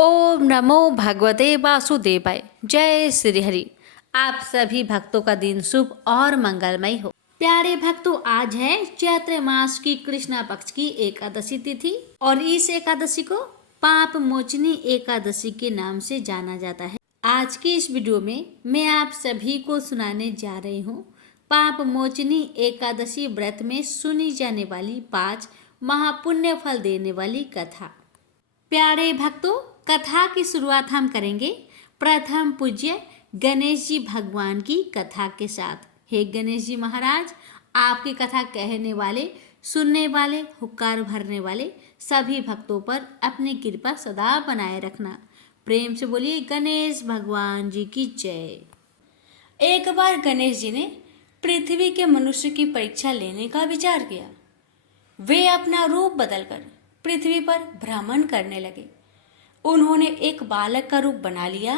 ओम नमो भगवते वासुदेवाय। जय श्री हरि। आप सभी भक्तों का दिन शुभ और मंगलमय हो। प्यारे भक्तों, आज है चैत्र मास की कृष्णा पक्ष की एकादशी तिथि और इस एकादशी को पाप मोचनी एकादशी के नाम से जाना जाता है। आज की इस वीडियो में मैं आप सभी को सुनाने जा रही हूँ पाप मोचनी एकादशी व्रत में सुनी जाने वाली 5 महापुण्य फल देने वाली कथा। प्यारे भक्तों, कथा की शुरुआत हम करेंगे प्रथम पूज्य गणेश जी भगवान की कथा के साथ। हे गणेश जी महाराज, आपकी कथा कहने वाले, सुनने वाले, हुक्कार भरने वाले सभी भक्तों पर अपनी कृपा सदा बनाए रखना। प्रेम से बोलिए गणेश भगवान जी की जय। एक बार गणेश जी ने पृथ्वी के मनुष्य की परीक्षा लेने का विचार किया। वे अपना रूप बदलकर पृथ्वी पर भ्रमण करने लगे। उन्होंने एक बालक का रूप बना लिया।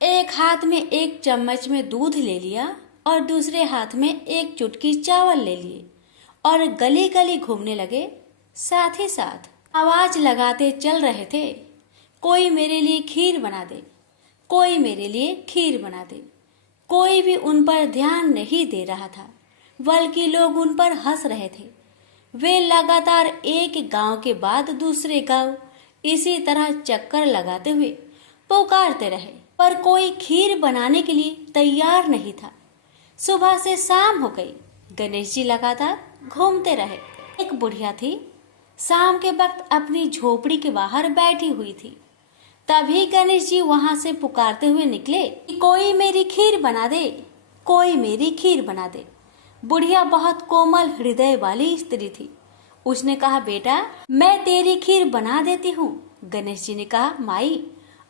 एक हाथ में एक चम्मच में दूध ले लिया और दूसरे हाथ में एक चुटकी चावल ले लिए और गली गली घूमने लगे। साथ ही साथ आवाज लगाते चल रहे थे, कोई मेरे लिए खीर बना दे, कोई मेरे लिए खीर बना दे। कोई भी उन पर ध्यान नहीं दे रहा था, बल्कि लोग उन पर हंस रहे थे। वे लगातार एक गांव के बाद दूसरे गांव इसी तरह चक्कर लगाते हुए पुकारते रहे, पर कोई खीर बनाने के लिए तैयार नहीं था। सुबह से शाम हो गई, गणेश जी लगातार घूमते रहे। एक बुढ़िया थी, शाम के वक्त अपनी झोपड़ी के बाहर बैठी हुई थी। तभी गणेश जी वहां से पुकारते हुए निकले कि कोई मेरी खीर बना दे, कोई मेरी खीर बना दे। बुढ़िया बहुत कोमल हृदय वाली स्त्री थी। उसने कहा, बेटा मैं तेरी खीर बना देती हूँ। गणेश जी ने कहा, माई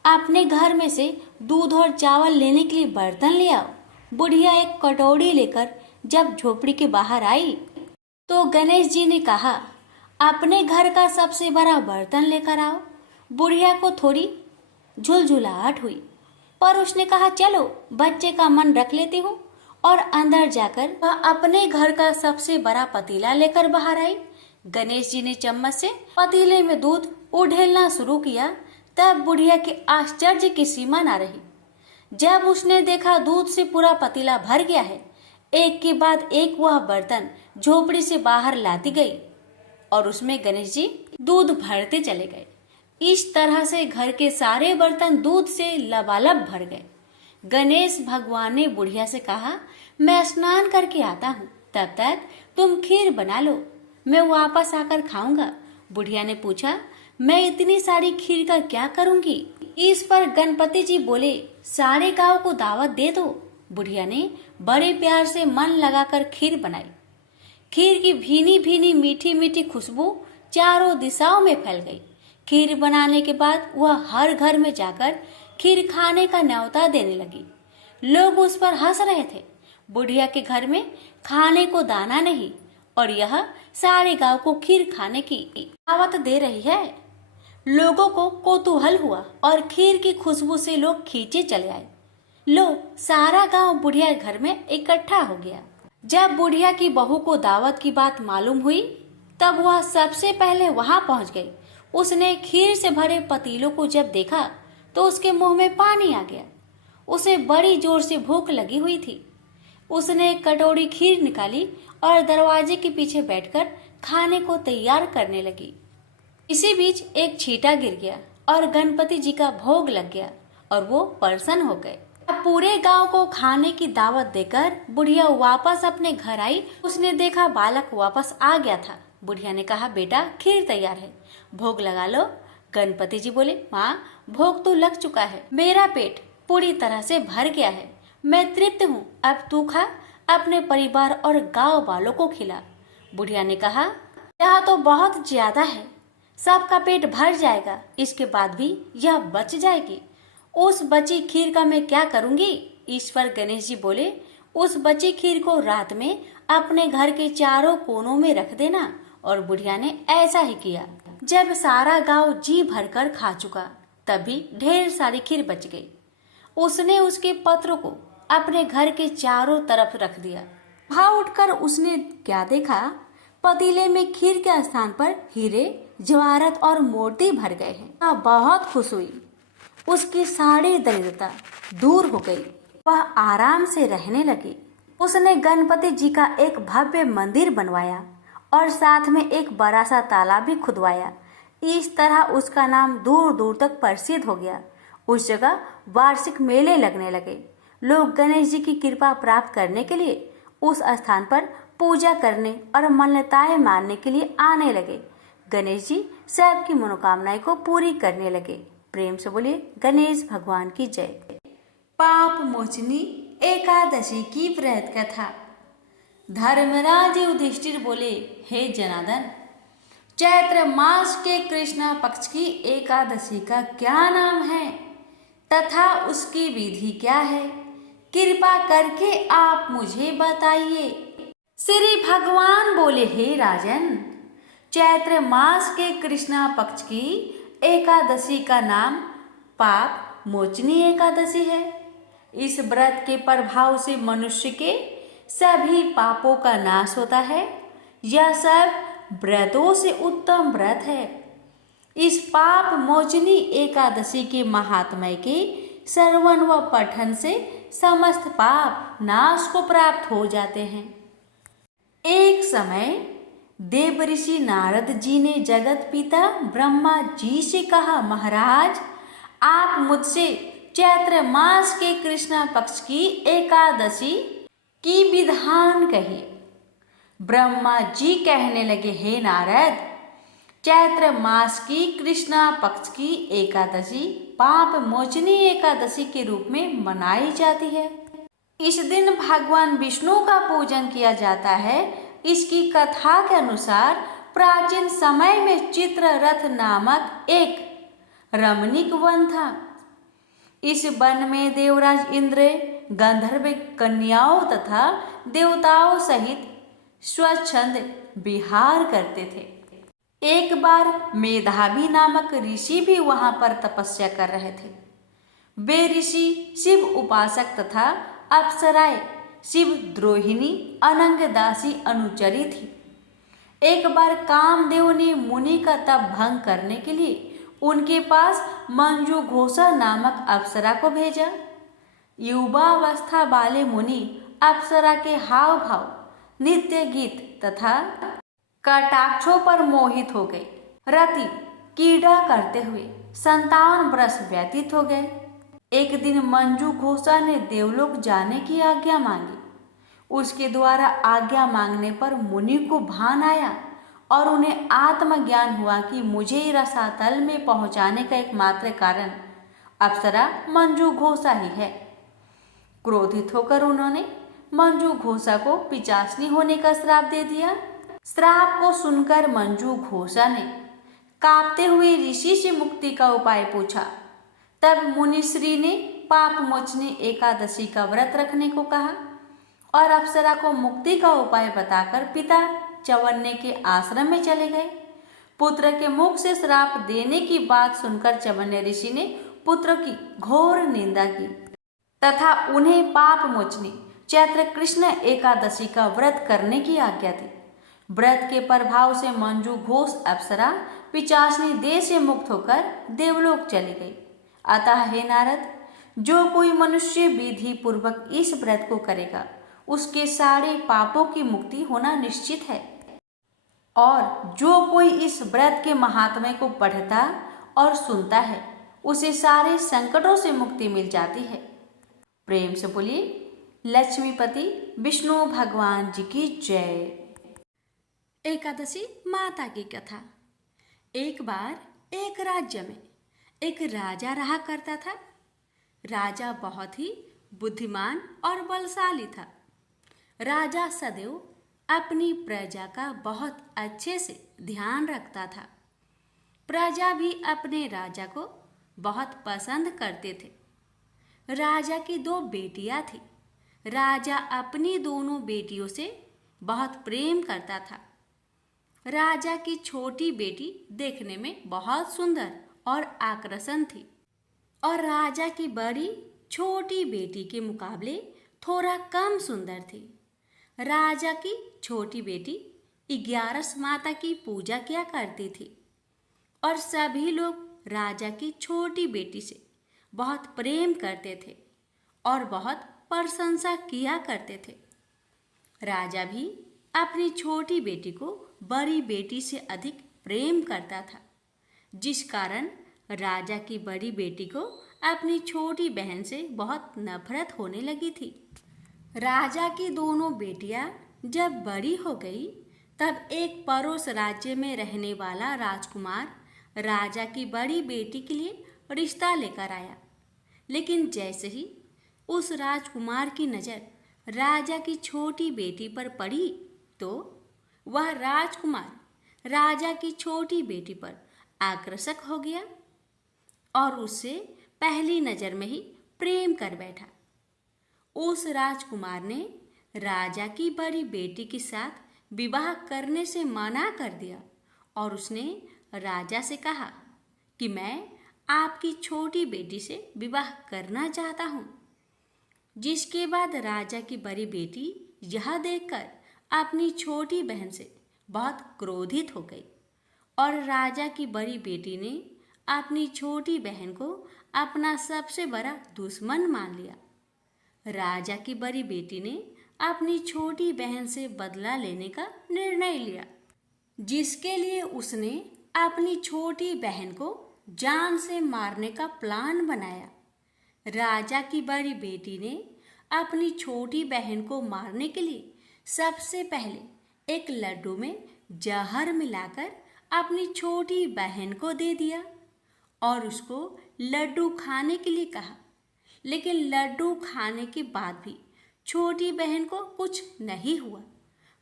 अपने घर में से दूध और चावल लेने के लिए बर्तन ले आओ। बुढ़िया एक कटोरी लेकर जब झोपड़ी के बाहर आई तो गणेश जी ने कहा, अपने घर का सबसे बड़ा बर्तन लेकर आओ। बुढ़िया को थोड़ी झुलझुलाहट हुई, पर उसने कहा, चलो बच्चे का मन रख लेती हूँ। और अंदर जाकर वह अपने घर का सबसे बड़ा पतीला लेकर बाहर आई। गणेश जी ने चम्मच से पतीले में दूध उड़ेलना शुरू किया। तब बुढ़िया के आश्चर्य की सीमा न रही। जब उसने देखा दूध से पूरा पतीला भर गया है, एक के बाद एक वह बर्तन झोपड़ी से बाहर लाती गई और उसमें गणेश जी दूध भरते चले गए। इस तरह से घर के सारे बर्तन दूध से लबालब भर गए। गणेश भगवान ने बुढ़िया से कहा, मैं स्नान करके आता हूँ, तब तक तुम खीर बना लो, मैं वापस आकर खाऊंगा। बुढ़िया ने पूछा, मैं इतनी सारी खीर का क्या करूंगी? इस पर गणपति जी बोले, सारे गांव को दावत दे दो। बुढ़िया ने बड़े प्यार से मन लगाकर खीर बनाई। खीर की भीनी भीनी मीठी मीठी खुशबू चारों दिशाओं में फैल गई। खीर बनाने के बाद वह हर घर में जाकर खीर खाने का न्योता देने लगी। लोग उस पर हंस रहे थे। बुढ़िया के घर में खाने को दाना नहीं और यह सारे गांव को खीर खाने की दावत दे रही है। लोगों को कौतूहल हुआ और खीर की खुशबू से लोग खींचे चले आए। लो, सारा गांव बुढ़िया घर में इकट्ठा हो गया। जब बुढ़िया की बहू को दावत की बात मालूम हुई, तब वह सबसे पहले वहां पहुंच गई। उसने खीर से भरे पतीलों को जब देखा तो उसके मुंह में पानी आ गया। उसे बड़ी जोर से भूख लगी हुई थी। उसने एक कटोरी खीर निकाली और दरवाजे के पीछे बैठकर खाने को तैयार करने लगी। इसी बीच एक छींटा गिर गया और गणपति जी का भोग लग गया और वो प्रसन्न हो गए। अब पूरे गांव को खाने की दावत देकर बुढ़िया वापस अपने घर आई। उसने देखा बालक वापस आ गया था। बुढ़िया ने कहा, बेटा खीर तैयार है, भोग लगा लो। गणपति जी बोले, माँ भोग तो लग चुका है, मेरा पेट पूरी तरह से भर गया है, मैं तृप्त हूँ, अब तू खा, अपने परिवार और गांव वालों को खिला। बुढ़िया ने कहा, यह तो बहुत ज्यादा है, सबका पेट भर जाएगा, इसके बाद भी यह बच जाएगी। उस बची खीर का मैं क्या करूंगी? इस पर गणेश जी बोले, उस बची खीर को रात में अपने घर के चारों कोनों में रख देना। और बुढ़िया ने ऐसा ही किया। जब सारा गांव जी भरकर खा चुका, तभी ढेर सारी खीर बच गई। उसने उसके पत्र को अपने घर के चारों तरफ रख दिया। वहां उठकर उसने क्या देखा? पतीले में खीर के स्थान पर हीरे, जवाहरात और मोती भर गए हैं। वह बहुत खुश हुई। उसकी सारी दरिद्रता दूर हो गई। वह आराम से रहने लगी। उसने गणपति जी का एक भव्य मंदिर बनवाया और साथ में एक बड़ा सा तालाब भी खुदवाया। इस तरह उसका नाम दूर दूर तक प्रसिद्ध हो गया। उस जगह वार्षिक मेले लगने लगे। लोग गणेश जी की कृपा प्राप्त करने के लिए उस स्थान पर पूजा करने और मान्यताएं मानने के लिए आने लगे। गणेश जी सबकी मनोकामनाएं को पूरी करने लगे। प्रेम से बोलिए गणेश भगवान की जय। पाप मोचनी एकादशी की व्रत कथा। धर्मराज युधिष्ठिर बोले, हे जनार्दन, चैत्र मास के कृष्णा पक्ष की एकादशी का क्या नाम है तथा उसकी विधि क्या है? कृपा करके आप मुझे बताइए। श्री भगवान बोले, हे राजन, चैत्र मास के कृष्णा पक्ष की एकादशी का नाम पाप मोचनी एकादशी है। इस व्रत के प्रभाव से मनुष्य के सभी पापों का नाश होता है। यह सब व्रतों से उत्तम व्रत है। इस पाप मोचनी एकादशी के महात्म्य के श्रवण व पठन से समस्त पाप नाश को प्राप्त हो जाते हैं। एक समय देव ऋषि नारद जी ने जगत पिता ब्रह्मा जी से कहा, महाराज, आप मुझसे चैत्र मास के कृष्णा पक्ष की एकादशी की विधान कहिए। ब्रह्मा जी कहने लगे, हे नारद, चैत्र मास की कृष्णा पक्ष की एकादशी पाप मोचनी एकादशी के रूप में मनाई जाती है। इस दिन भगवान विष्णु का पूजन किया जाता है। इसकी कथा के अनुसार प्राचीन समय में चित्ररथ नामक एक रमणीक वन था। इस वन में देवराज इंद्र गंधर्व कन्याओं तथा देवताओं सहित स्वच्छंद विहार करते थे। एक बार मेधावी नामक ऋषि भी वहां पर तपस्या कर रहे थे। वे ऋषि शिव उपासक तथा अप्सराएं शिव द्रोहिणी अनंगदासी अनुचरी थी। एक बार कामदेव ने मुनि का तप भंग करने के लिए उनके पास मंजू घोषा नामक अप्सरा को भेजा। युवावस्था वाले मुनि अप्सरा के हाव भाव, नित्य गीत तथा कटाक्षों पर मोहित हो गए। रति कीड़ा करते हुए 57 वर्ष व्यतीत हो गए। एक दिन मंजू घोषा ने देवलोक जाने की आज्ञा मांगी। उसके द्वारा आज्ञा मांगने पर मुनि को भान आया और उन्हें आत्मज्ञान हुआ कि मुझे रसातल में पहुंचाने का एकमात्र कारण अप्सरा मंजू घोषा ही है। क्रोधित होकर उन्होंने मंजू घोषा को पिचासनी होने का श्राप दे दिया। श्राप को सुनकर मंजू घोषा ने कांपते हुए ऋषि से मुक्ति का उपाय पूछा। तब मुनिश्री ने पाप मोचनी एकादशी का व्रत रखने को कहा और अप्सरा को मुक्ति का उपाय बताकर पिता चवन्ने के आश्रम में चले गए। पुत्र के मुख से श्राप देने की बात सुनकर चवन्ने ऋषि ने पुत्र की घोर निंदा की तथा उन्हें पाप मोचनी चैत्र कृष्ण एकादशी का व्रत करने की आज्ञा दी। व्रत के प्रभाव से मंजू घोष अप्सरा पिचासनी देह से मुक्त होकर देवलोक चली गई। अतः हे नारद, जो कोई मनुष्य विधि पूर्वक इस व्रत को करेगा उसके सारे पापों की मुक्ति होना निश्चित है। और जो कोई इस व्रत के महात्म्य को पढ़ता और सुनता है उसे सारे संकटों से मुक्ति मिल जाती है। प्रेम से बोलिए लक्ष्मीपति विष्णु भगवान जी की जय। एकादशी माता की कथा। एक बार एक राज्य में एक राजा रहा करता था। राजा बहुत ही बुद्धिमान और बलशाली था। राजा सदैव अपनी प्रजा का बहुत अच्छे से ध्यान रखता था। प्रजा भी अपने राजा को बहुत पसंद करते थे। राजा की 2 बेटियां थीं। राजा अपनी दोनों बेटियों से बहुत प्रेम करता था। राजा की छोटी बेटी देखने में बहुत सुंदर और आकर्षण थी और राजा की बड़ी छोटी बेटी के मुकाबले थोड़ा कम सुंदर थी। राजा की छोटी बेटी ग्यारस माता की पूजा किया करती थी और सभी लोग राजा की छोटी बेटी से बहुत प्रेम करते थे और बहुत प्रशंसा किया करते थे। राजा भी अपनी छोटी बेटी को बड़ी बेटी से अधिक प्रेम करता था, जिस कारण राजा की बड़ी बेटी को अपनी छोटी बहन से बहुत नफरत होने लगी थी। राजा की दोनों बेटियां जब बड़ी हो गई तब एक पड़ोस राज्य में रहने वाला राजकुमार राजा की बड़ी बेटी के लिए रिश्ता लेकर आया। लेकिन जैसे ही उस राजकुमार की नज़र राजा की छोटी बेटी पर पड़ी तो वह राजकुमार राजा की छोटी बेटी पर आकर्षक हो गया और उससे पहली नज़र में ही प्रेम कर बैठा। उस राजकुमार ने राजा की बड़ी बेटी के साथ विवाह करने से मना कर दिया और उसने राजा से कहा कि मैं आपकी छोटी बेटी से विवाह करना चाहता हूँ। जिसके बाद राजा की बड़ी बेटी यह देखकर अपनी छोटी बहन से बहुत क्रोधित हो गई और राजा की बड़ी बेटी ने अपनी छोटी बहन को अपना सबसे बड़ा दुश्मन मान लिया। राजा की बड़ी बेटी ने अपनी छोटी बहन से बदला लेने का निर्णय लिया, जिसके लिए उसने अपनी छोटी बहन को जान से मारने का प्लान बनाया। राजा की बड़ी बेटी ने अपनी छोटी बहन को मारने के लिए सबसे पहले एक लड्डू में जहर मिलाकर अपनी छोटी बहन को दे दिया और उसको लड्डू खाने के लिए कहा। लेकिन लड्डू खाने के बाद भी छोटी बहन को कुछ नहीं हुआ।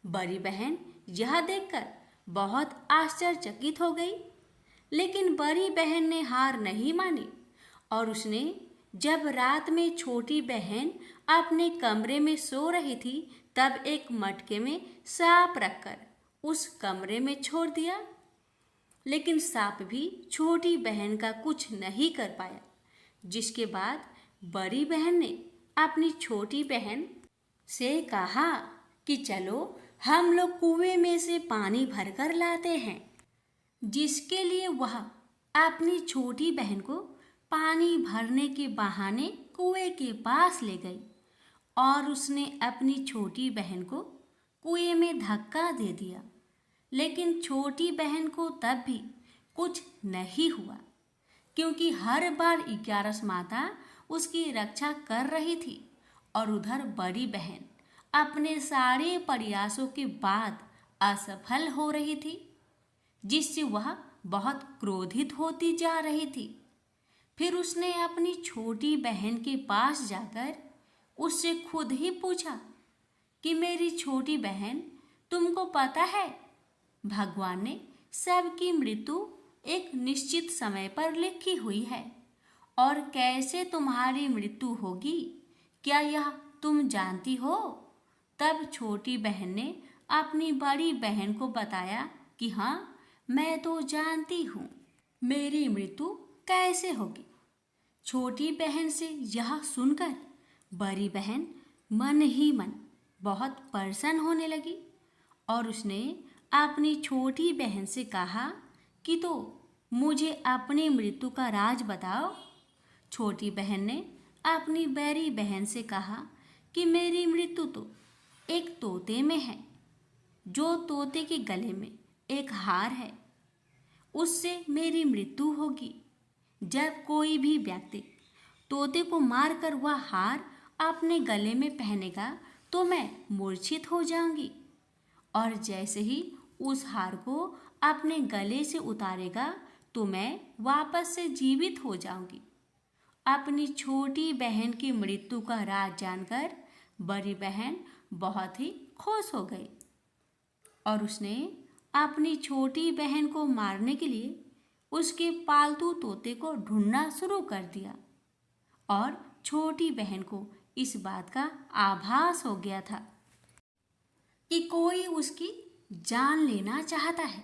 बड़ी बहन यह देखकर बहुत आश्चर्यचकित हो गई, लेकिन बड़ी बहन ने हार नहीं मानी और उसने जब रात में छोटी बहन अपने कमरे में सो रही थी तब एक मटके में सांप रखकर उस कमरे में छोड़ दिया। लेकिन सांप भी छोटी बहन का कुछ नहीं कर पाया, जिसके बाद बड़ी बहन ने अपनी छोटी बहन से कहा कि चलो हम लोग कुएं में से पानी भरकर लाते हैं। जिसके लिए वह अपनी छोटी बहन को पानी भरने के बहाने कुएं के पास ले गई और उसने अपनी छोटी बहन को कुएं में धक्का दे दिया। लेकिन छोटी बहन को तब भी कुछ नहीं हुआ, क्योंकि हर बार ग्यारस माता उसकी रक्षा कर रही थी और उधर बड़ी बहन अपने सारे प्रयासों के बाद असफल हो रही थी, जिससे वह बहुत क्रोधित होती जा रही थी। फिर उसने अपनी छोटी बहन के पास जाकर उससे खुद ही पूछा कि मेरी छोटी बहन, तुमको पता है भगवान ने सबकी मृत्यु एक निश्चित समय पर लिखी हुई है और कैसे तुम्हारी मृत्यु होगी, क्या यह तुम जानती हो? तब छोटी बहन ने अपनी बड़ी बहन को बताया कि हाँ, मैं तो जानती हूँ मेरी मृत्यु कैसे होगी। छोटी बहन से यह सुनकर बड़ी बहन मन ही मन बहुत प्रसन्न होने लगी और उसने अपनी छोटी बहन से कहा कि तो मुझे अपनी मृत्यु का राज बताओ। छोटी बहन ने अपनी बड़ी बहन से कहा कि मेरी मृत्यु तो एक तोते में है, जो तोते के गले में एक हार है, उससे मेरी मृत्यु होगी। जब कोई भी व्यक्ति तोते को मारकर वह हार अपने गले में पहनेगा तो मैं मूर्छित हो जाऊंगी, और जैसे ही उस हार को अपने गले से उतारेगा तो मैं वापस से जीवित हो जाऊंगी। अपनी छोटी बहन की मृत्यु का राज जानकर बड़ी बहन बहुत ही खुश हो गई और उसने अपनी छोटी बहन को मारने के लिए उसके पालतू तोते को ढूंढना शुरू कर दिया और छोटी बहन को इस बात का आभास हो गया था कि कोई उसकी जान लेना चाहता है,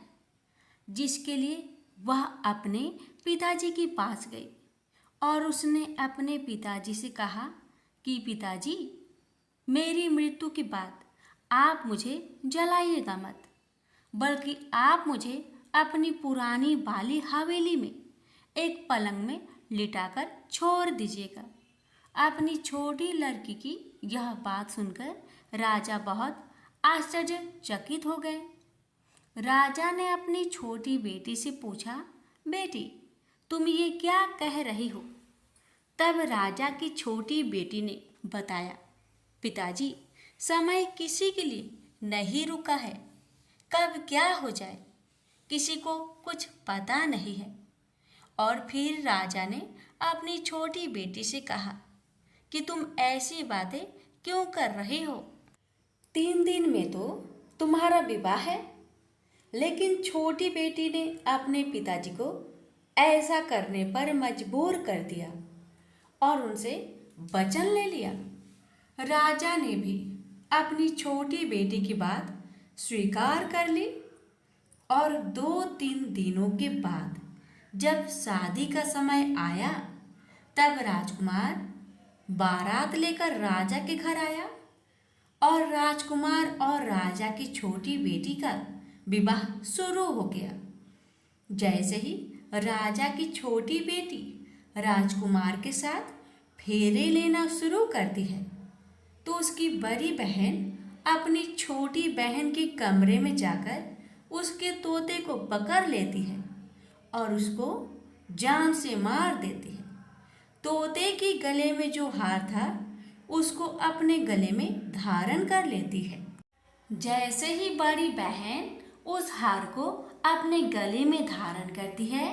जिसके लिए वह अपने पिताजी के पास गई और उसने अपने पिताजी से कहा कि पिताजी, मेरी मृत्यु के बाद आप मुझे जलाइएगा मत, बल्कि आप मुझे अपनी पुरानी वाली हवेली में एक पलंग में लिटाकर छोड़ दीजिएगा। अपनी छोटी लड़की की यह बात सुनकर राजा बहुत आश्चर्यचकित हो गए। राजा ने अपनी छोटी बेटी से पूछा, बेटी, तुम ये क्या कह रही हो? तब राजा की छोटी बेटी ने बताया, पिताजी, समय किसी के लिए नहीं रुका है, कब क्या हो जाए किसी को कुछ पता नहीं है। और फिर राजा ने अपनी छोटी बेटी से कहा कि तुम ऐसी बातें क्यों कर रही हो? 3 दिन में तो तुम्हारा विवाह है। लेकिन छोटी बेटी ने अपने पिताजी को ऐसा करने पर मजबूर कर दिया और उनसे वचन ले लिया। राजा ने भी अपनी छोटी बेटी की बात स्वीकार कर ली और 2-3 दिनों के बाद जब शादी का समय आया तब राजकुमार बारात लेकर राजा के घर आया और राजकुमार और राजा की छोटी बेटी का विवाह शुरू हो गया। जैसे ही राजा की छोटी बेटी राजकुमार के साथ फेरे लेना शुरू करती है तो उसकी बड़ी बहन अपनी छोटी बहन के कमरे में जाकर उसके तोते को पकड़ लेती है और उसको जान से मार देती है। तोते के गले में जो हार था उसको अपने गले में धारण कर लेती है। जैसे ही बड़ी बहन उस हार को अपने गले में धारण करती है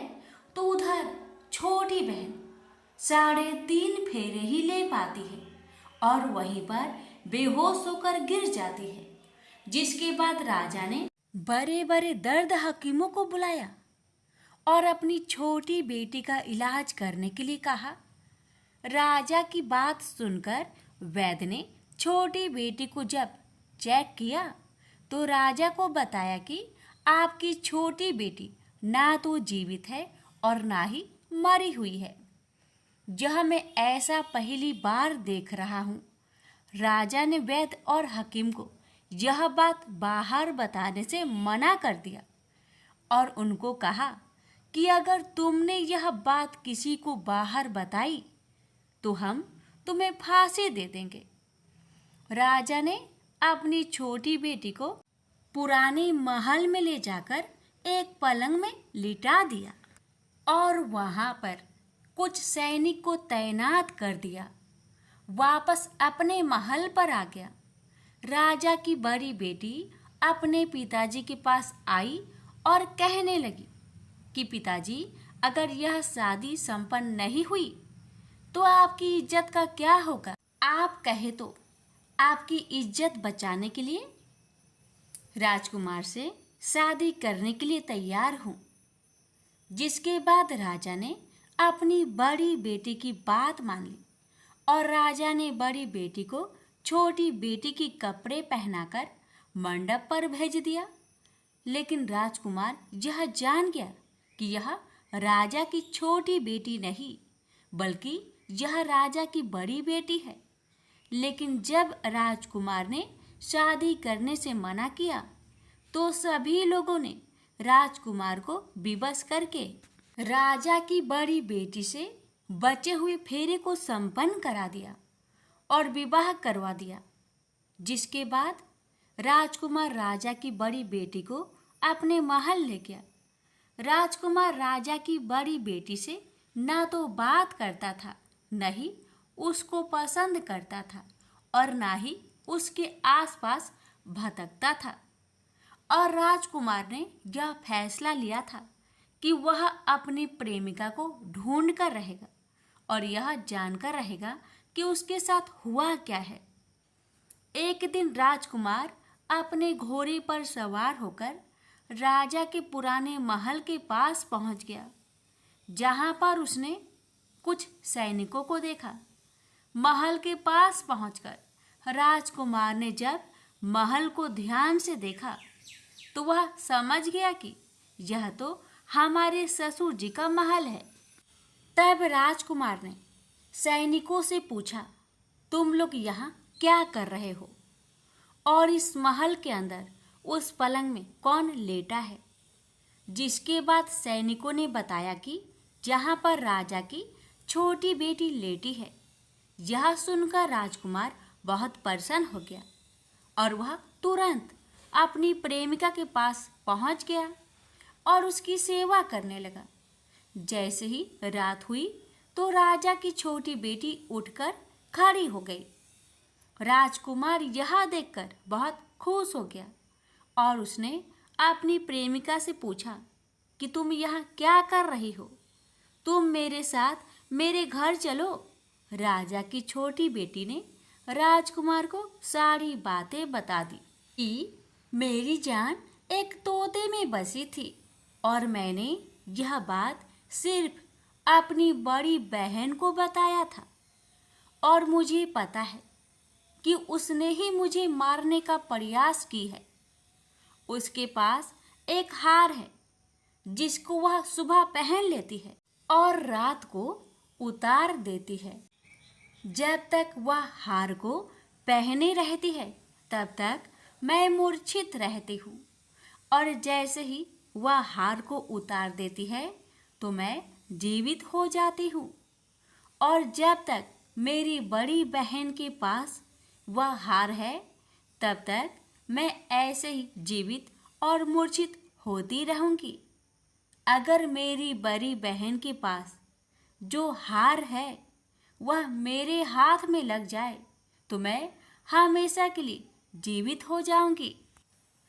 तो उधर छोटी बहन 3.5 फेरे ही ले पाती है और वहीं पर बेहोश होकर गिर जाती है। जिसके बाद राजा ने बड़े बड़े दर्द हकीमों को बुलाया और अपनी छोटी बेटी का इलाज करने के लिए कहा। राजा की बात सुनकर वैद्य ने छोटी बेटी को जब चेक किया तो राजा को बताया कि आपकी छोटी बेटी ना तो जीवित है और ना ही मरी हुई है। यह मैं ऐसा पहली बार देख रहा हूँ। राजा ने वैद्य और हकीम को यह बात बाहर बताने से मना कर दिया और उनको कहा कि अगर तुमने यह बात किसी को बाहर बताई तो हम तुम्हें फांसी दे देंगे। राजा ने अपनी छोटी बेटी को पुराने महल में ले जाकर एक पलंग में लिटा दिया और वहां पर कुछ सैनिक को तैनात कर दिया। वापस अपने महल पर आ गया। राजा की बड़ी बेटी अपने पिताजी के पास आई और कहने लगी कि पिताजी, अगर यह शादी संपन्न नहीं हुई तो आपकी इज्जत का क्या होगा? आप कहे तो आपकी इज्जत बचाने के लिए राजकुमार से शादी करने के लिए तैयार हूँ। जिसके बाद राजा ने अपनी बड़ी बेटी की बात मान ली और राजा ने बड़ी बेटी को छोटी बेटी की कपड़े पहनाकर मंडप पर भेज दिया। लेकिन राजकुमार यह जान गया कि यह राजा की छोटी बेटी नहीं बल्कि यह राजा की बड़ी बेटी है। लेकिन जब राजकुमार ने शादी करने से मना किया तो सभी लोगों ने राजकुमार को विवश करके राजा की बड़ी बेटी से बचे हुए फेरे को संपन्न करा दिया और विवाह करवा दिया। जिसके बाद राजकुमार राजा की बड़ी बेटी को अपने महल ले गया। राजकुमार राजा की बड़ी बेटी से ना तो बात करता था, न ही उसको पसंद करता था और ना ही उसके आसपास भटकता था। और राजकुमार ने यह फैसला लिया था कि वह अपनी प्रेमिका को ढूंढ कर रहेगा और यह जानकर रहेगा कि उसके साथ हुआ क्या है। एक दिन राजकुमार अपने घोड़े पर सवार होकर राजा के पुराने महल के पास पहुंच गया, जहां पर उसने कुछ सैनिकों को देखा। महल के पास पहुंचकर राजकुमार ने जब महल को ध्यान से देखा तो वह समझ गया कि यह तो हमारे ससुर जी का महल है। तब राजकुमार ने सैनिकों से पूछा, तुम लोग यहाँ क्या कर रहे हो और इस महल के अंदर उस पलंग में कौन लेटा है। जिसके बाद सैनिकों ने बताया कि जहाँ पर राजा की छोटी बेटी लेटी है। यह सुनकर राजकुमार बहुत प्रसन्न हो गया और वह तुरंत अपनी प्रेमिका के पास पहुंच गया और उसकी सेवा करने लगा। जैसे ही रात हुई तो राजा की छोटी बेटी उठकर खड़ी हो गई। राजकुमार यह देखकर बहुत खुश हो गया और उसने अपनी प्रेमिका से पूछा कि तुम यहाँ क्या कर रही हो? तुम मेरे साथ मेरे घर चलो। राजा की छोटी बेटी ने राजकुमार को सारी बातें बता दी कि मेरी जान एक तोते में बसी थी और मैंने यह बात सिर्फ अपनी बड़ी बहन को बताया था और मुझे पता है कि उसने ही मुझे मारने का प्रयास की है। उसके पास एक हार है जिसको वह सुबह पहन लेती है और रात को उतार देती है। जब तक वह हार को पहने रहती है तब तक मैं मूर्छित रहती हूँ और जैसे ही वह हार को उतार देती है तो मैं जीवित हो जाती हूँ और जब तक मेरी बड़ी बहन के पास वह हार है तब तक मैं ऐसे ही जीवित और मूर्छित होती रहूँगी। अगर मेरी बड़ी बहन के पास जो हार है वह मेरे हाथ में लग जाए तो मैं हमेशा के लिए जीवित हो जाऊंगी।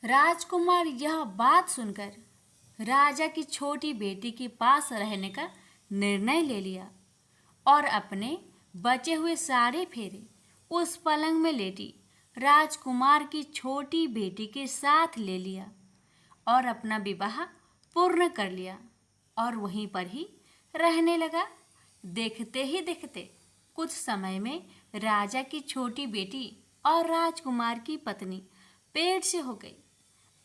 राजकुमार यह बात सुनकर राजा की छोटी बेटी के पास रहने का निर्णय ले लिया और अपने बचे हुए सारे फेरे उस पलंग में लेटी राजकुमार की छोटी बेटी के साथ ले लिया और अपना विवाह पूर्ण कर लिया और वहीं पर ही रहने लगा। देखते ही देखते कुछ समय में राजा की छोटी बेटी और राजकुमार की पत्नी पेट से हो गई।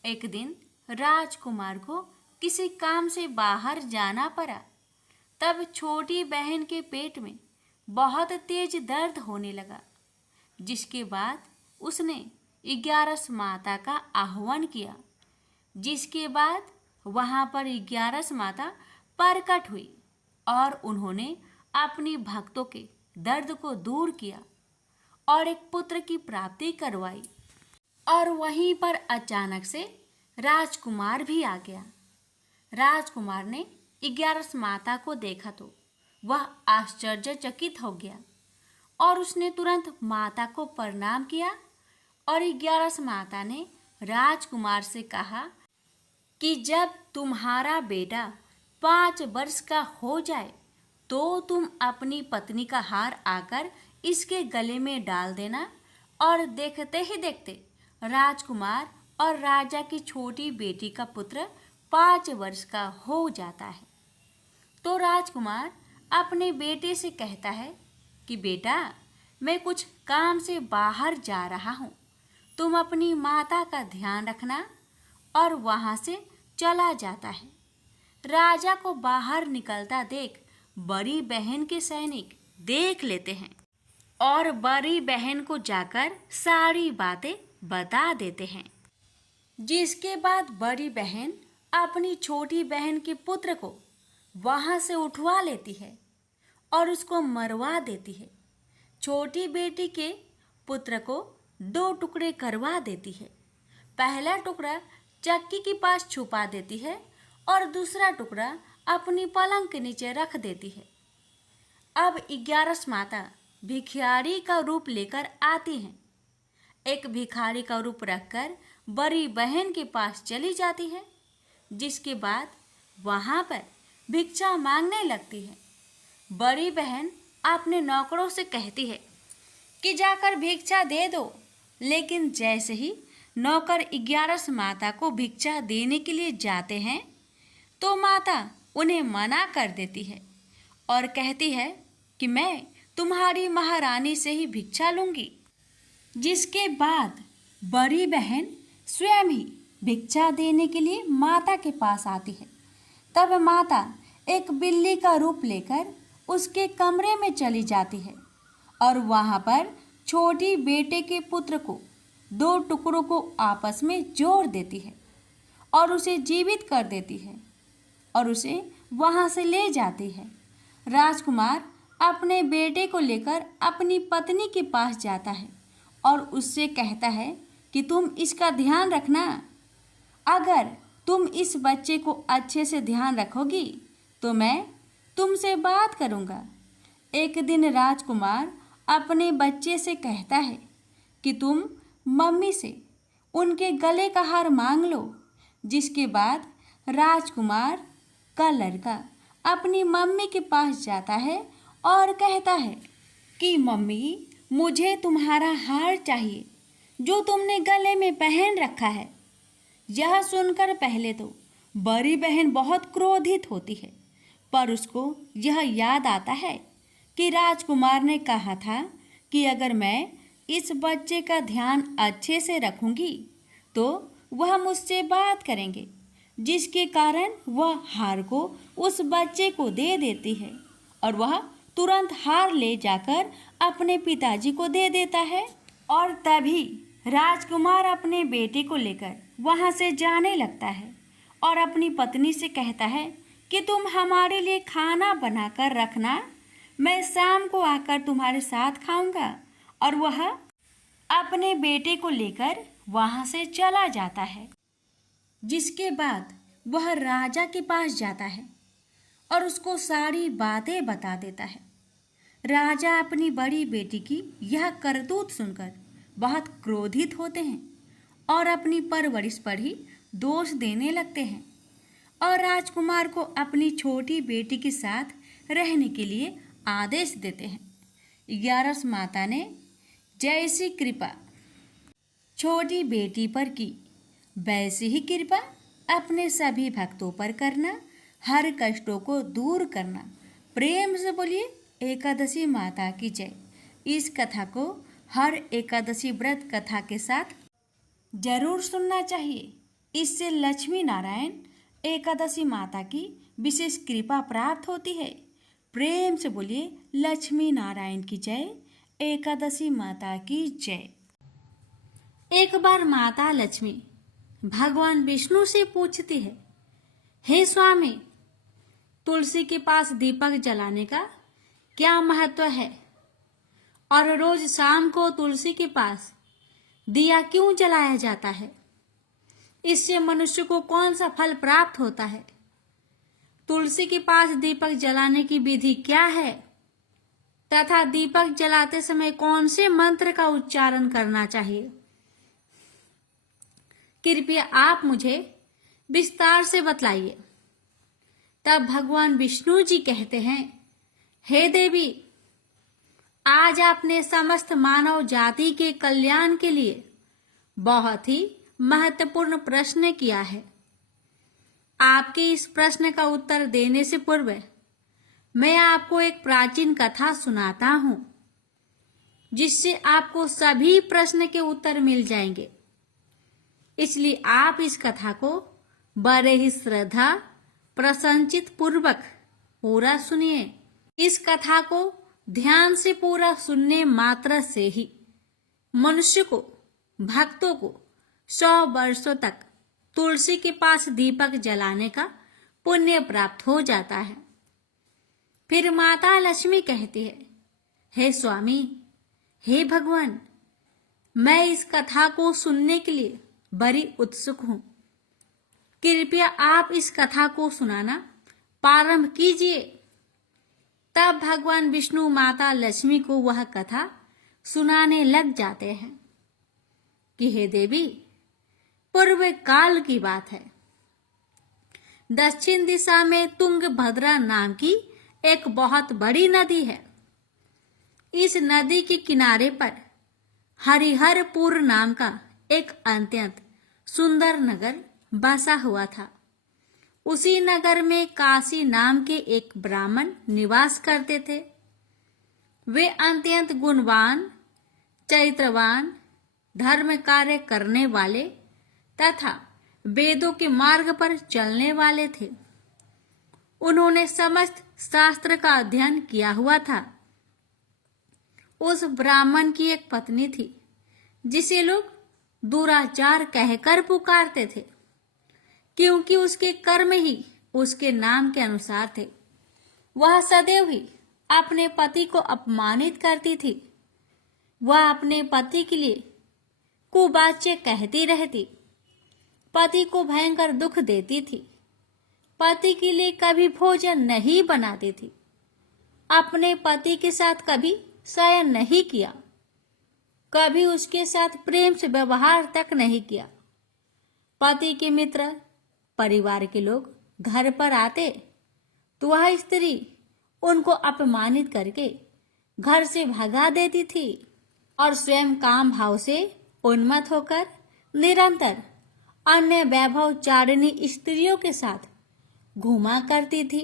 एक दिन राजकुमार को किसी काम से बाहर जाना पड़ा। तब छोटी बहन के पेट में बहुत तेज दर्द होने लगा, जिसके बाद उसने 11 माता का आह्वान किया। जिसके बाद वहाँ पर 11 माता प्रकट हुई और उन्होंने अपनी भक्तों के दर्द को दूर किया और एक पुत्र की प्राप्ति करवाई। और वहीं पर अचानक से राजकुमार भी आ गया। राजकुमार ने 11 माता को देखा तो वह आश्चर्यचकित हो गया और उसने तुरंत माता को प्रणाम किया और 11 माता ने राजकुमार से कहा कि जब तुम्हारा बेटा 5 वर्ष का हो जाए तो तुम अपनी पत्नी का हार आकर इसके गले में डाल देना। और देखते ही देखते राजकुमार और राजा की छोटी बेटी का पुत्र 5 वर्ष का हो जाता है। तो राजकुमार अपने बेटे से कहता है कि बेटा, मैं कुछ काम से बाहर जा रहा हूँ, तुम अपनी माता का ध्यान रखना। और वहाँ से चला जाता है। राजा को बाहर निकलता देख बड़ी बहन के सैनिक देख लेते हैं और बड़ी बहन को जाकर सारी बातें बता देते हैं। जिसके बाद बड़ी बहन अपनी छोटी बहन के पुत्र को वहाँ से उठवा लेती है और उसको मरवा देती है। छोटी बेटी के पुत्र को 2 टुकड़े करवा देती है। पहला टुकड़ा चक्की के पास छुपा देती है और दूसरा टुकड़ा अपनी पलंग के नीचे रख देती है। अब 11 माता भिखारी का रूप लेकर आती हैं। एक भिखारी का रूप रखकर बड़ी बहन के पास चली जाती है। जिसके बाद वहाँ पर भिक्षा मांगने लगती है। बड़ी बहन अपने नौकरों से कहती है कि जाकर भिक्षा दे दो, लेकिन जैसे ही नौकर 11 माता को भिक्षा देने के लिए जाते हैं तो माता उन्हें मना कर देती है और कहती है कि मैं तुम्हारी महारानी से ही भिक्षा लूँगी। जिसके बाद बड़ी बहन स्वयं ही भिक्षा देने के लिए माता के पास आती है। तब माता एक बिल्ली का रूप लेकर उसके कमरे में चली जाती है और वहाँ पर छोटी बेटे के पुत्र को दो टुकड़ों को आपस में जोड़ देती है और उसे जीवित कर देती है और उसे वहां से ले जाती है। राजकुमार अपने बेटे को लेकर अपनी पत्नी के पास जाता है और उससे कहता है कि तुम इसका ध्यान रखना। अगर तुम इस बच्चे को अच्छे से ध्यान रखोगी तो मैं तुमसे बात करूँगा। एक दिन राजकुमार अपने बच्चे से कहता है कि तुम मम्मी से उनके गले का हार मांग लो। जिसके बाद राजकुमार का लड़का अपनी मम्मी के पास जाता है और कहता है कि मम्मी, मुझे तुम्हारा हार चाहिए जो तुमने गले में पहन रखा है। यह सुनकर पहले तो बड़ी बहन बहुत क्रोधित होती है, पर उसको यह याद आता है कि राजकुमार ने कहा था कि अगर मैं इस बच्चे का ध्यान अच्छे से रखूंगी तो वह मुझसे बात करेंगे, जिसके कारण वह हार को उस बच्चे को दे देती है और वह तुरंत हार ले जाकर अपने पिताजी को दे देता है। और तभी राजकुमार अपने बेटे को लेकर वहां से जाने लगता है और अपनी पत्नी से कहता है कि तुम हमारे लिए खाना बनाकर रखना, मैं शाम को आकर तुम्हारे साथ खाऊंगा। और वह अपने बेटे को लेकर वहां से चला जाता है। जिसके बाद वह राजा के पास जाता है और उसको सारी बातें बता देता है। राजा अपनी बड़ी बेटी की यह करतूत सुनकर बहुत क्रोधित होते हैं और अपनी परवरिश पर ही दोष देने लगते हैं और राजकुमार को अपनी छोटी बेटी के साथ रहने के लिए आदेश देते हैं। ग्यारस माता ने जैसी कृपा छोटी बेटी पर की, वैसी ही कृपा अपने सभी भक्तों पर करना, हर कष्टों को दूर करना। प्रेम से बोलिए एकादशी माता की जय। इस कथा को हर एकादशी व्रत कथा के साथ जरूर सुनना चाहिए। इससे लक्ष्मी नारायण एकादशी माता की विशेष कृपा प्राप्त होती है। प्रेम से बोलिए लक्ष्मी नारायण की जय, एकादशी माता की जय। एक बार माता लक्ष्मी भगवान विष्णु से पूछती है, हे स्वामी, तुलसी के पास दीपक जलाने का क्या महत्व है और रोज शाम को तुलसी के पास दिया क्यों जलाया जाता है? इससे मनुष्य को कौन सा फल प्राप्त होता है? तुलसी के पास दीपक जलाने की विधि क्या है तथा दीपक जलाते समय कौन से मंत्र का उच्चारण करना चाहिए? कृपया आप मुझे विस्तार से बतलाइए। तब भगवान विष्णु जी कहते हैं, हे देवी, आज आपने समस्त मानव जाति के कल्याण के लिए बहुत ही महत्वपूर्ण प्रश्न किया है। आपके इस प्रश्न का उत्तर देने से पूर्व मैं आपको एक प्राचीन कथा सुनाता हूं, जिससे आपको सभी प्रश्न के उत्तर मिल जाएंगे। इसलिए आप इस कथा को बड़े ही श्रद्धा प्रसन्नचित पूर्वक पूरा सुनिए। इस कथा को ध्यान से पूरा सुनने मात्र से ही मनुष्य को, भक्तों को 100 वर्षों तक तुलसी के पास दीपक जलाने का पुण्य प्राप्त हो जाता है। फिर माता लक्ष्मी कहती है, हे स्वामी, हे भगवान, मैं इस कथा को सुनने के लिए बड़ी उत्सुक हूं। कृपया आप इस कथा को सुनाना प्रारंभ कीजिए। तब भगवान विष्णु माता लक्ष्मी को वह कथा सुनाने लग जाते हैं कि हे देवी, पूर्व काल की बात है। दक्षिण दिशा में तुंगभद्रा नाम की एक बहुत बड़ी नदी है। इस नदी के किनारे पर हरिहरपुर नाम का एक अत्यंत सुंदर नगर बसा हुआ था। उसी नगर में काशी नाम के एक ब्राह्मण निवास करते थे। वे अत्यंत गुणवान, चरित्रवान, धर्म कार्य करने वाले तथा वेदों के मार्ग पर चलने वाले थे। उन्होंने समस्त शास्त्र का अध्ययन किया हुआ था। उस ब्राह्मण की एक पत्नी थी जिसे लोग दुराचार कहकर पुकारते थे, क्योंकि उसके कर्म ही उसके नाम के अनुसार थे। वह सदैव ही अपने पति को अपमानित करती थी। वह अपने पति के लिए कुबाचे कहती रहती, पति को भयंकर दुख देती थी, पति के लिए कभी भोजन नहीं बनाती थी, अपने पति के साथ कभी शयन नहीं किया, कभी उसके साथ प्रेम से व्यवहार तक नहीं किया। पति के मित्र, परिवार के लोग घर पर आते तो वह स्त्री उनको अपमानित करके घर से भगा देती थी और स्वयं काम भाव से उन्मत्त होकर निरंतर अन्य वैभवचारिणी स्त्रियों के साथ घूमा करती थी।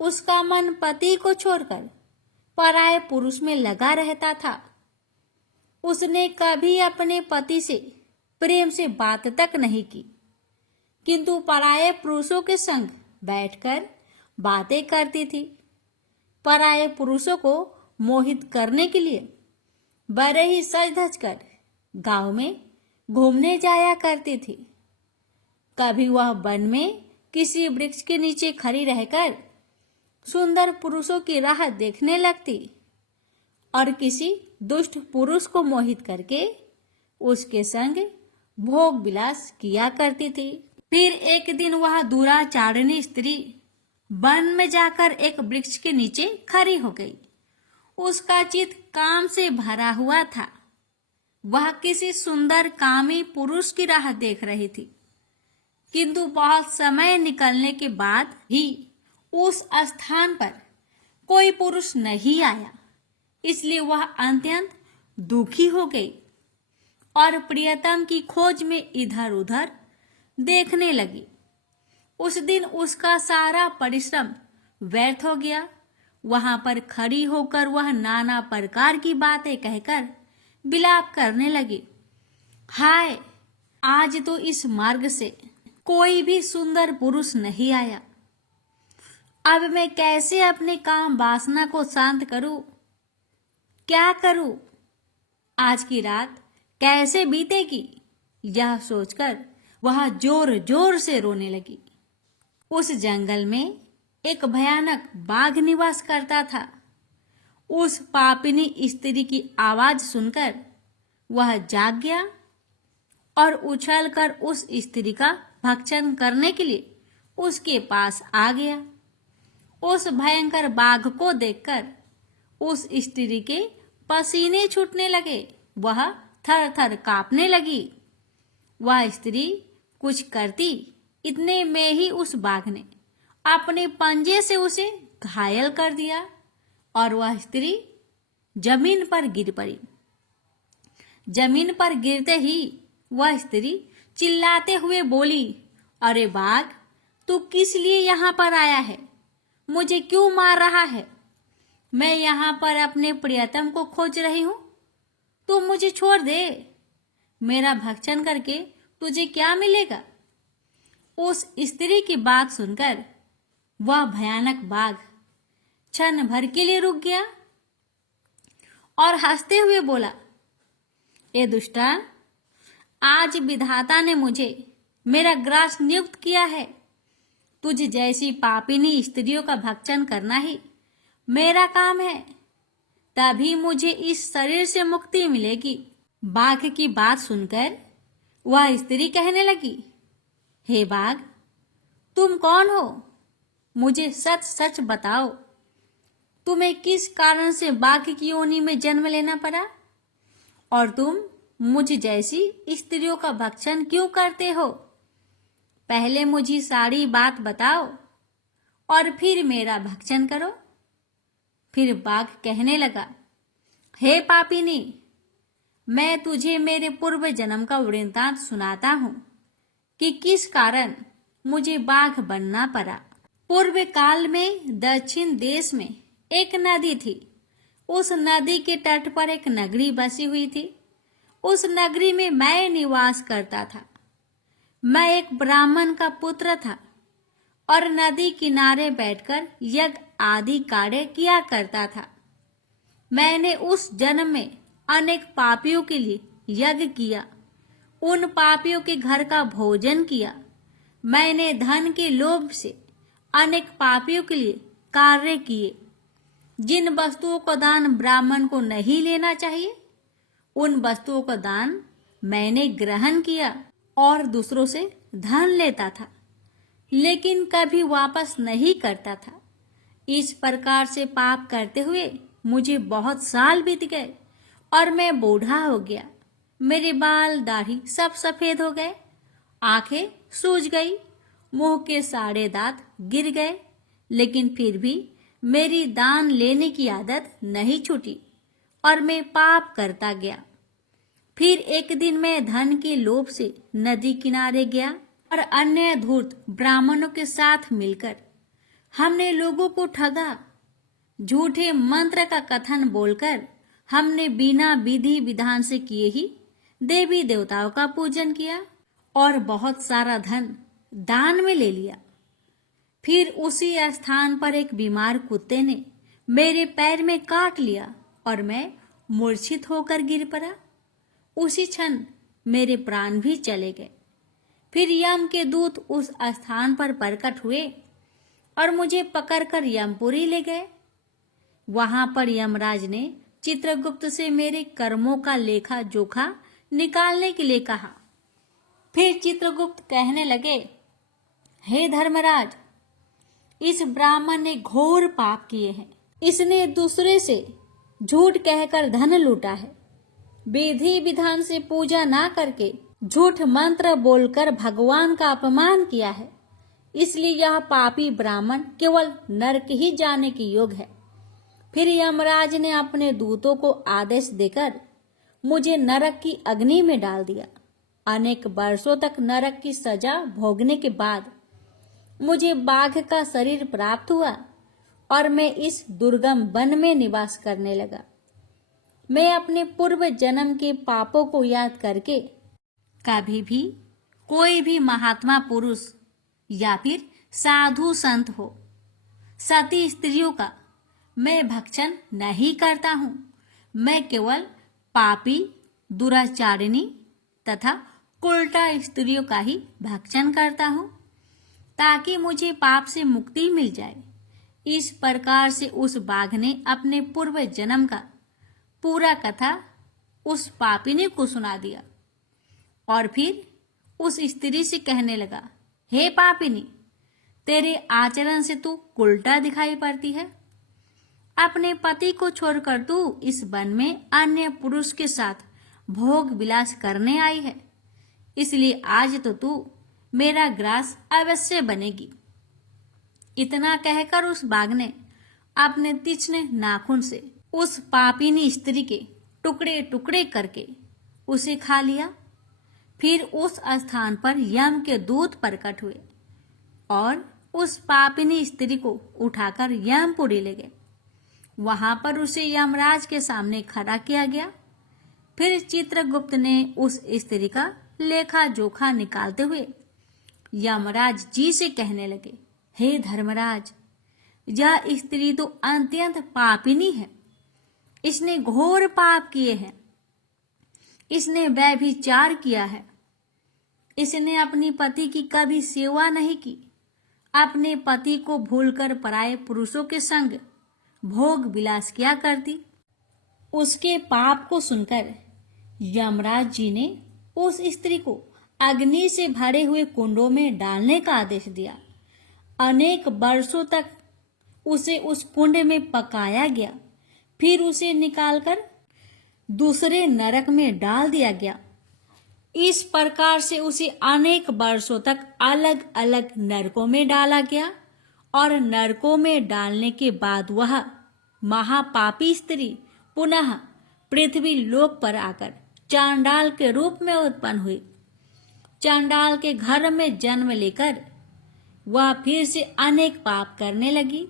उसका मन पति को छोड़कर पराये पुरुष में लगा रहता था। उसने कभी अपने पति से प्रेम से बात तक नहीं की, किंतु पराये पुरुषों के संग बैठकर बातें करती थी। पराये पुरुषों को मोहित करने के लिए बड़े ही सज धज कर गांव में घूमने जाया करती थी। कभी वह वन में किसी वृक्ष के नीचे खड़ी रहकर सुंदर पुरुषों की राह देखने लगती और किसी दुष्ट पुरुष को मोहित करके उसके संग भोग विलास किया करती थी। फिर एक दिन वह दुराचारिणी स्त्री वन में जाकर एक वृक्ष के नीचे खड़ी हो गई। उसका चित्त काम से भरा हुआ था। वह किसी सुंदर कामी पुरुष की राह देख रही थी, किंतु बहुत समय निकलने के बाद भी उस स्थान पर कोई पुरुष नहीं आया। इसलिए वह अत्यंत दुखी हो गई और प्रियतम की खोज में इधर उधर देखने लगी। उस दिन उसका सारा परिश्रम व्यर्थ हो गया। वहां पर खड़ी होकर वह नाना प्रकार की बातें कहकर विलाप करने लगी। हाय, आज तो इस मार्ग से कोई भी सुंदर पुरुष नहीं आया। अब मैं कैसे अपने काम वासना को शांत करूं? क्या करूं? आज की रात कैसे बीतेगी? यह सोचकर वह जोर जोर से रोने लगी। उस जंगल में एक भयानक बाघ निवास करता था। उस पापिनी स्त्री की आवाज सुनकर वह जाग गया और उछलकर उस स्त्री का भक्षण करने के लिए उसके पास आ गया। उस भयंकर बाघ को देखकर उस स्त्री के पसीने छूटने लगे। वह थर थर कांपने लगी। वह स्त्री कुछ करती, इतने में ही उस बाघ ने अपने पंजे से उसे घायल कर दिया और वह स्त्री जमीन पर गिर पड़ी। जमीन पर गिरते ही वह स्त्री चिल्लाते हुए बोली, अरे बाघ, तू किस लिए यहाँ पर आया है? मुझे क्यों मार रहा है? मैं यहाँ पर अपने प्रियतम को खोज रही हूँ। तू मुझे छोड़ दे। मेरा भक्षण करके तुझे क्या मिलेगा? उस स्त्री की बात सुनकर वह भयानक बाघ क्षण भर के लिए रुक गया और हंसते हुए बोला, ए दुष्टा, आज विधाता ने मुझे मेरा ग्रास नियुक्त किया है। तुझ जैसी पापिनी स्त्रियों का भक्षण करना ही मेरा काम है, तभी मुझे इस शरीर से मुक्ति मिलेगी। बाघ की बात सुनकर वह स्त्री कहने लगी, हे बाघ, तुम कौन हो? मुझे सच सच बताओ, तुम्हें किस कारण से बाघ की योनि में जन्म लेना पड़ा और तुम मुझ जैसी स्त्रियों का भक्षण क्यों करते हो? पहले मुझे सारी बात बताओ और फिर मेरा भक्षण करो। फिर बाघ कहने लगा, हे पापिनी, मैं तुझे मेरे पूर्व जन्म का वृत्तांत सुनाता हूँ कि किस कारण मुझे बाघ बनना पड़ा। पूर्व काल में दक्षिण देश में एक नदी थी। उस नदी के तट पर एक नगरी बसी हुई थी। उस नगरी में मैं निवास करता था। मैं एक ब्राह्मण का पुत्र था और नदी किनारे बैठकर यज्ञ आदि कार्य किया करता था। मैंने उस जन्म में अनेक पापियों के लिए यज्ञ किया उन पापियों के घर का भोजन किया। मैंने धन के लोभ से अनेक पापियों के लिए कार्य किए। जिन वस्तुओं का दान ब्राह्मण को नहीं लेना चाहिए, उन वस्तुओं का दान मैंने ग्रहण किया और दूसरों से धन लेता था, लेकिन कभी वापस नहीं करता था। इस प्रकार से पाप करते हुए मुझे बहुत साल बीत गए और मैं बूढ़ा हो गया। मेरे बाल दाढ़ी सब सफेद हो गए, आंखें सूज गई, मुंह के सारे दांत गिर गए, लेकिन फिर भी मेरी दान लेने की आदत नहीं छूटी और मैं पाप करता गया। फिर एक दिन मैं धन के लोभ से नदी किनारे गया और अन्य धूर्त ब्राह्मणों के साथ मिलकर हमने लोगों को ठगा। झूठे मंत्र का कथन बोलकर हमने बिना विधि विधान से किए ही देवी देवताओं का पूजन किया और बहुत सारा धन दान में ले लिया। फिर उसी स्थान पर एक बीमार कुत्ते ने मेरे पैर में काट लिया और मैं मूर्छित होकर गिर पड़ा। उसी क्षण मेरे प्राण भी चले गए। फिर यम के दूत उस स्थान पर प्रकट हुए और मुझे पकड़कर यमपुरी ले गए। वहां पर यमराज ने चित्रगुप्त से मेरे कर्मों का लेखा जोखा निकालने के लिए कहा। फिर चित्रगुप्त कहने लगे, हे धर्मराज, इस ब्राह्मण ने घोर पाप किए हैं। इसने दूसरे से झूठ कहकर धन लूटा है, विधि विधान से पूजा ना करके झूठ मंत्र बोलकर भगवान का अपमान किया है। इसलिए यह पापी ब्राह्मण केवल नरक ही जाने के योग्य है। फिर यमराज ने अपने दूतों को आदेश देकर मुझे नरक की अग्नि में डाल दिया। अनेक वर्षों तक नरक की सजा भोगने के बाद मुझे बाघ का शरीर प्राप्त हुआ और मैं इस दुर्गम वन में निवास करने लगा। मैं अपने पूर्व जन्म के पापों को याद करके कभी भी कोई भी महात्मा पुरुष या फिर साधु संत हो, सती स्त्रियों का मैं भक्षण नहीं करता हूँ। मैं केवल पापी, दुराचारिणी तथा उल्टा स्त्रियों का ही भक्षण करता हूँ, ताकि मुझे पाप से मुक्ति मिल जाए। इस प्रकार से उस बाघ ने अपने पूर्व जन्म का पूरा कथा उस पापिनी को सुना दिया और फिर उस स्त्री से कहने लगा, हे पापिनी, तेरे आचरण से तू उल्टा दिखाई पड़ती है। अपने पति को छोड़कर तू इस वन में अन्य पुरुष के साथ भोग विलास करने आई है, इसलिए आज तो तू मेरा ग्रास अवश्य बनेगी। इतना कहकर उस बाघ ने अपने तीक्ष्ण नाखून से उस पापिनी स्त्री के टुकड़े टुकड़े करके उसे खा लिया। फिर उस स्थान पर यम के दूत प्रकट हुए और उस पापिनी स्त्री को उठाकर यमपुरी ले गए। वहां पर उसे यमराज के सामने खड़ा किया गया। फिर चित्रगुप्त ने उस स्त्री का लेखा जोखा निकालते हुए यमराज जी से कहने लगे, हे धर्मराज, यह स्त्री तो अत्यंत पापिनी है। इसने घोर पाप किए हैं। इसने व्यभिचार किया है। इसने अपनी पति की कभी सेवा नहीं की। अपने पति को भूलकर पराये पुरुषों के संग भोग विलास किया करती। उसके पाप को सुनकर यमराज जी ने उस स्त्री को अग्नि से भरे हुए कुंडों में डालने का आदेश दिया। अनेक वर्षों तक उसे उस कुंड में पकाया गया। फिर उसे निकालकर दूसरे नरक में डाल दिया गया। इस प्रकार से उसे अनेक वर्षों तक अलग अलग नरकों में डाला गया और नरकों में डालने के बाद वह महापापी स्त्री पुनः पृथ्वी लोक पर आकर चांडाल के रूप में उत्पन्न हुई। चांडाल के घर में जन्म लेकर वह फिर से अनेक पाप करने लगी,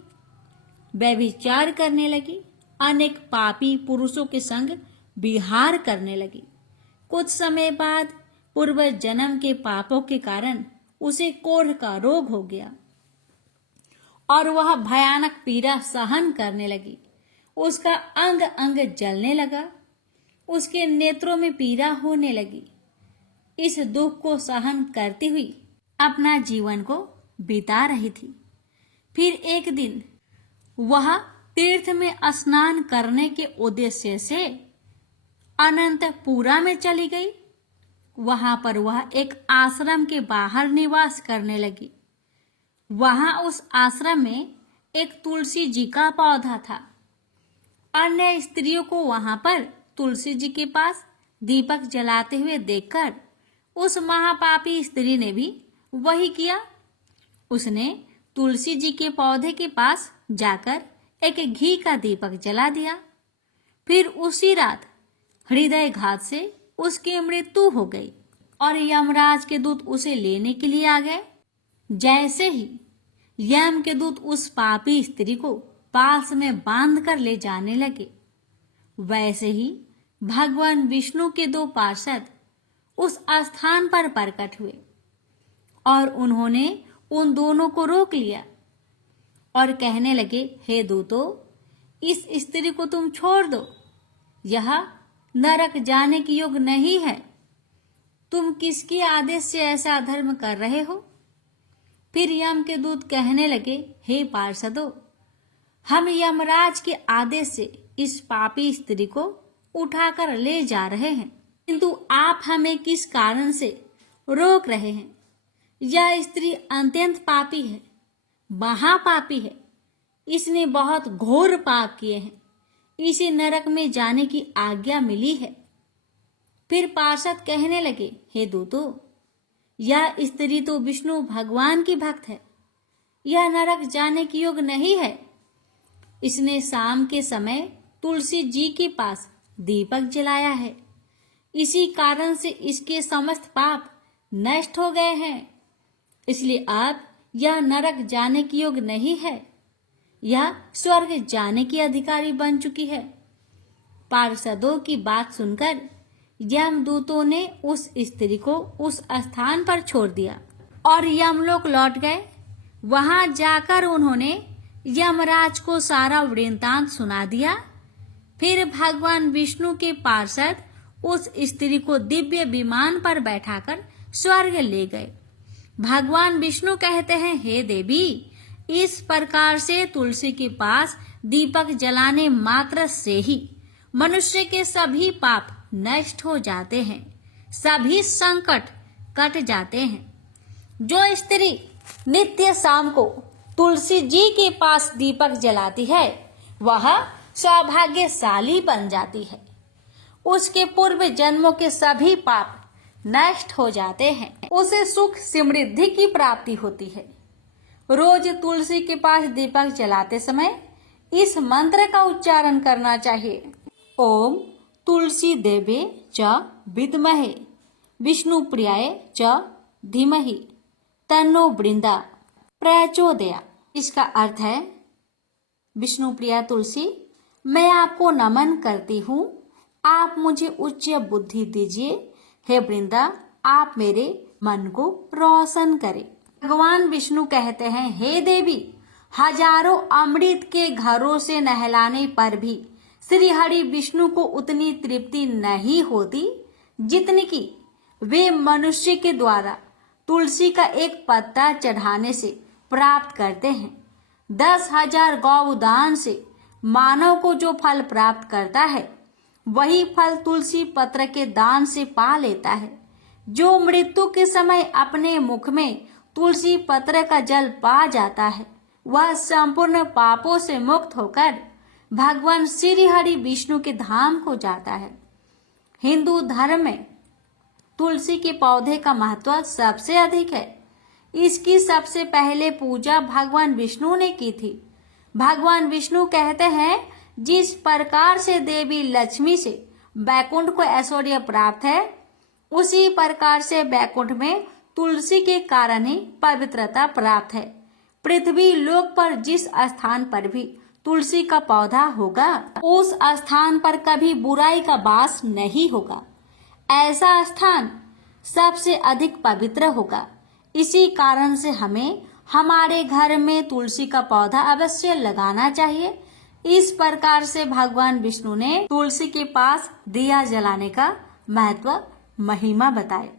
व्यभिचार करने लगी, अनेक पापी पुरुषों के संग विहार करने लगी। कुछ समय बाद पूर्व जन्म के पापों के कारण उसे कोढ़ का रोग हो गया और वह भयानक पीड़ा सहन करने लगी। उसका अंग अंग जलने लगा। उसके नेत्रों में पीड़ा होने लगी। इस दुख को सहन करती हुई अपना जीवन को बिता रही थी। फिर एक दिन वह तीर्थ में स्नान करने के उद्देश्य से अनंतपुरा में चली गई। वहां पर वह एक आश्रम के बाहर निवास करने लगी। वहां उस आश्रम में एक तुलसी जी का पौधा था। अन्य स्त्रियों को वहां पर तुलसी जी के पास दीपक जलाते हुए देखकर उस महापापी स्त्री ने भी वही किया। उसने तुलसी जी के पौधे के पास जाकर एक घी का दीपक जला दिया। फिर उसी रात हृदयघात से उसकी मृत्यु हो गई और यमराज के दूत उसे लेने के लिए आ गए। जैसे ही यम के दूत उस पापी स्त्री को पास में बांध कर ले जाने लगे, वैसे ही भगवान विष्णु के दो पार्षद उस स्थान पर प्रकट हुए और उन्होंने उन दोनों को रोक लिया और कहने लगे, हे दूतों, इस स्त्री को तुम छोड़ दो। यह नरक जाने की योग्य नहीं है। तुम किसके आदेश से ऐसा अधर्म कर रहे हो? फिर यम के दूत कहने लगे, हे पार्षदों, हम यमराज के आदेश से इस पापी स्त्री को उठाकर ले जा रहे हैं, किंतु आप हमें किस कारण से रोक रहे हैं? यह स्त्री अत्यंत पापी है, महापापी है। इसने बहुत घोर पाप किए हैं। इसे नरक में जाने की आज्ञा मिली है। फिर पार्षद कहने लगे, हे दूतों, यह स्त्री तो विष्णु भगवान की भक्त है। यह नरक जाने की योग्य नहीं है। इसने शाम के समय तुलसी जी के पास दीपक जलाया है। इसी कारण से इसके समस्त पाप नष्ट हो गए हैं। इसलिए अब यह नरक जाने की योग्य नहीं है। यह स्वर्ग जाने की अधिकारी बन चुकी है। पार्षदों की बात सुनकर यमदूतों ने उस स्त्री को उस स्थान पर छोड़ दिया और यमलोक लौट गए। वहां जाकर उन्होंने यमराज को सारा वृत्तांत सुना दिया। फिर भगवान विष्णु के पार्षद उस स्त्री को दिव्य विमान पर बैठाकर स्वर्ग ले गए। भगवान विष्णु कहते हैं, हे देवी, इस प्रकार से तुलसी के पास दीपक जलाने मात्र से ही मनुष्य के सभी पाप नष्ट हो जाते हैं, सभी संकट कट जाते हैं। जो स्त्री नित्य शाम को तुलसी जी के पास दीपक जलाती है, वह सौभाग्यशाली बन जाती है। उसके पूर्व जन्मों के सभी पाप नष्ट हो जाते हैं। उसे सुख समृद्धि की प्राप्ति होती है। रोज तुलसी के पास दीपक जलाते समय इस मंत्र का उच्चारण करना चाहिए। ओम तुलसी देवे च विद्महे विष्णु प्रियाय च धीमहि तन्नो वृंदा प्रचोदया। इसका अर्थ है, विष्णु प्रिया तुलसी, मैं आपको नमन करती हूँ। आप मुझे उच्च बुद्धि दीजिए। हे वृंदा, आप मेरे मन को रोशन करें। भगवान विष्णु कहते हैं, हे देवी, हजारों अमृत के घरों से नहलाने पर भी श्री हरि विष्णु को उतनी तृप्ति नहीं होती जितनी कि वे मनुष्य के द्वारा तुलसी का एक पत्ता चढ़ाने से प्राप्त करते हैं। 10,000 गौदान से मानव को जो फल प्राप्त करता है, वही फल तुलसी पत्र के दान से पा लेता है। जो मृत्यु के समय अपने मुख में तुलसी पत्र का जल पा जाता है, वह संपूर्ण पापों से मुक्त होकर भगवान श्री हरि विष्णु के धाम को जाता है। हिंदू धर्म में तुलसी के पौधे का महत्व सबसे अधिक है। इसकी सबसे पहले पूजा भगवान विष्णु ने की थी। भगवान विष्णु कहते हैं, जिस प्रकार से देवी लक्ष्मी से बैकुंठ को ऐश्वर्य प्राप्त है, उसी प्रकार से बैकुंठ में तुलसी के कारण ही पवित्रता प्राप्त है। पृथ्वी लोक पर जिस स्थान पर भी तुलसी का पौधा होगा, उस स्थान पर कभी बुराई का वास नहीं होगा। ऐसा स्थान सबसे अधिक पवित्र होगा। इसी कारण से हमें हमारे घर में तुलसी का पौधा अवश्य लगाना चाहिए। इस प्रकार से भगवान विष्णु ने तुलसी के पास दिया जलाने का महत्व, महिमा बताए।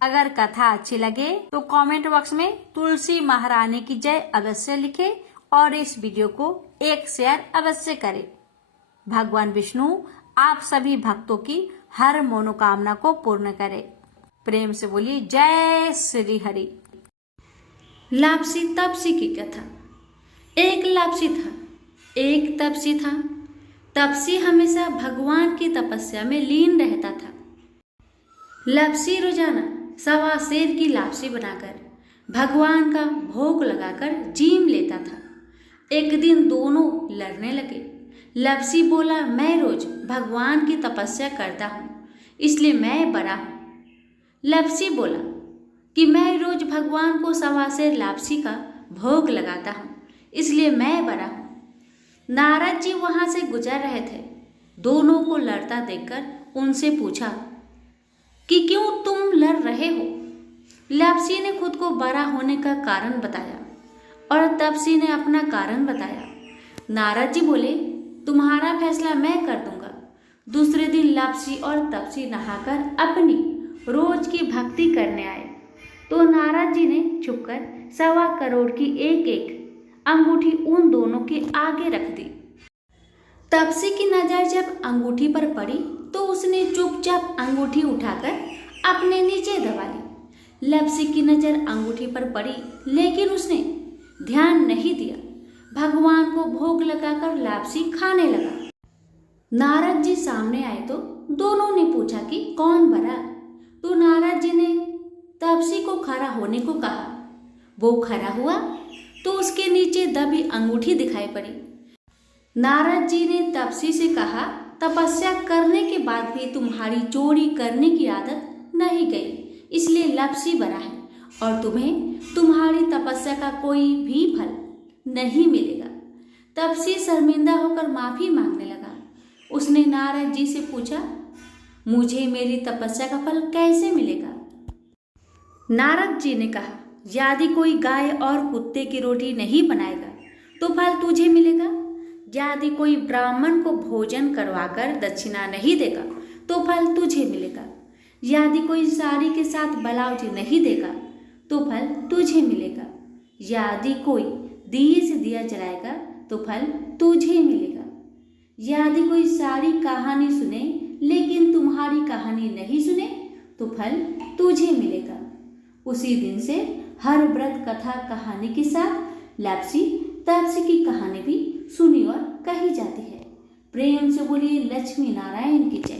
अगर कथा अच्छी लगे तो कमेंट बॉक्स में तुलसी महारानी की जय अवश्य लिखे और इस वीडियो को एक शेयर अवश्य करें। भगवान विष्णु आप सभी भक्तों की हर मनोकामना को पूर्ण करे। प्रेम से बोलिए जय श्री हरि। लापसी तपसी की कथा। एक लापसी था, एक तपसी था। तपसी हमेशा भगवान की तपस्या में लीन रहता था। लापसी रोजाना 1.25 सेर की लापसी बनाकर भगवान का भोग लगाकर जीम लेता था। एक दिन दोनों लड़ने लगे। लापसी बोला, मैं रोज भगवान की तपस्या करता हूँ, इसलिए मैं बड़ा हूँ। लापसी बोला कि मैं रोज भगवान को 1.25 सेर लापसी का भोग लगाता हूँ, इसलिए मैं बड़ा हूँ। नारद जी वहां से गुजर रहे थे। दोनों को लड़ता देखकर उनसे पूछा कि क्यों तुम लड़ रहे हो। लापसी ने खुद को बड़ा होने का कारण बताया और तपसी ने अपना कारण बताया। नारद जी बोले, तुम्हारा फैसला मैं कर दूंगा। दूसरे दिन लापसी और तपसी नहाकर अपनी रोज की भक्ति करने आए तो नारद जी ने छुपकर 1.25 करोड़ की एक अंगूठी उन दोनों के आगे रख दी। तपसी की नजर जब अंगूठी पर पड़ी तो उसने चुपचाप अंगूठी उठाकर अपने नीचे दबा ली। लापसी की नजर अंगूठी पर पड़ी लेकिन उसने ध्यान नहीं दिया। भगवान को भोग लगाकर लापसी खाने लगा। नारद जी सामने आए तो दोनों ने पूछा कि कौन बड़ा। तो नारद जी ने तपसी को खड़ा होने को कहा। वो खड़ा हुआ तो उसके नीचे दबी अंगूठी दिखाई पड़ी। नारद जी ने तपसी से कहा, तपस्या करने के बाद भी तुम्हारी चोरी करने की आदत नहीं गई, इसलिए लापसी बड़ा है और तुम्हें तुम्हारी तपस्या का कोई भी फल नहीं मिलेगा। तपसी शर्मिंदा होकर माफी मांगने लगा। उसने नारद जी से पूछा, मुझे मेरी तपस्या का फल कैसे मिलेगा। नारद जी ने कहा, यदि कोई गाय और कुत्ते की रोटी नहीं बनाएगा तो फल तुझे मिलेगा। यदि कोई ब्राह्मण को भोजन करवाकर दक्षिणा नहीं देगा तो फल तुझे मिलेगा। यदि कोई साड़ी के साथ ब्लाउज नहीं देगा तो फल तुझे मिलेगा। यदि कोई दिए से दिया जलाएगा तो फल तुझे मिलेगा। यदि कोई सारी कहानी सुने लेकिन तुम्हारी कहानी नहीं सुने तो फल तुझे मिलेगा। उसी दिन से हर व्रत कथा कहानी के साथ लापसी तपसी की कहानी भी सुनी और कही जाती है। प्रेम से बोलिए लक्ष्मी नारायण की जय।